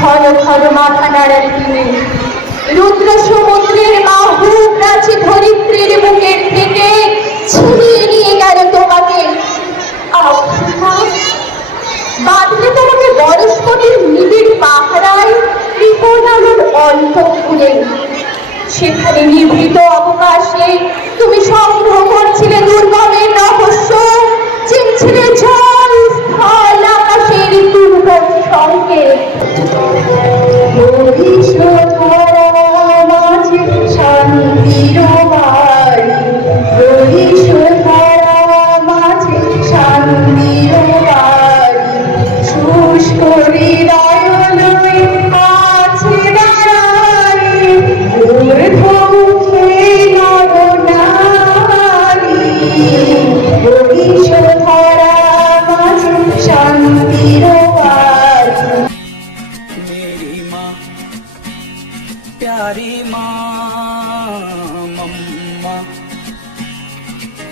ঘন ঘন মাথা নাড়ান তিনি। রুদ্র সমুদ্রের বাহু প্রাচী ধরিত্রীর বুকের থেকে ছিনিয়ে নিয়ে গেল তোমাকে। বাঁধলে তোমাকে বনস্পতির নিবিড় পাহারায় কৃপণ আলোর অন্তঃপুরে। সেখানে নিভৃত অবকাশে তুমি সংগ্রহ করছিলে দুর্গমের রহস্য, চিনছিলে জল স্থল আকাশের দুর্গম সংকেত। শান্তির বাড়ি মাঝে শান্তির বাড়ি শুষ্ক হৃদয় লয়ে আছে দাঁড়ায় ঊর্ধ্বমুখে নরনারী। বরিশধারা মাঝে শান্তির বাড়ি। मेरी माँ प्यारी माँ मम्मा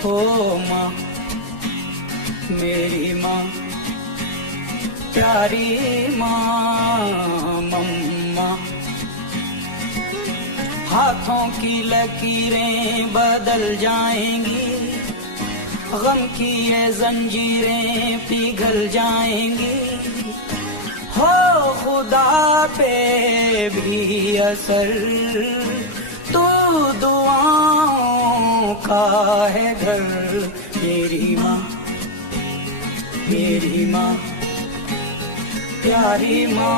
हो माँ, मेरी माँ प्यारी माँ मम्मा। हाथों की लकीरें बदल जाएंगी, गम की ये जंजीरें पिघल जाएंगी। हो खुदा पे भी असर तू दुआओं का है घर। मेरी माँ प्यारी माँ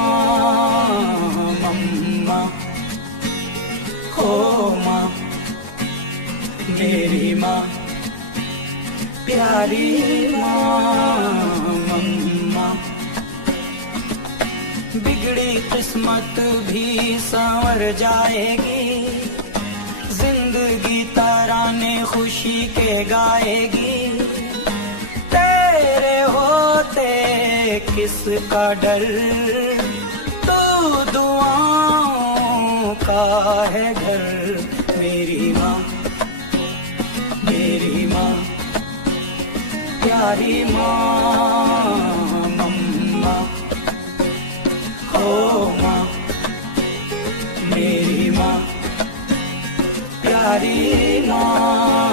मम्मा हो माँ, मेरी माँ प्यारी माँ मम्मा। बिगड़ी किस्मत भी संवर जाएगी, जिंदगी तराने खुशी के गाएगी। तेरे होते किसका डर, तू दुआओं का है घर। मेरी माँ प्यारी माँ मम्मा हो माँ, मेरी माँ प्यारी माँ।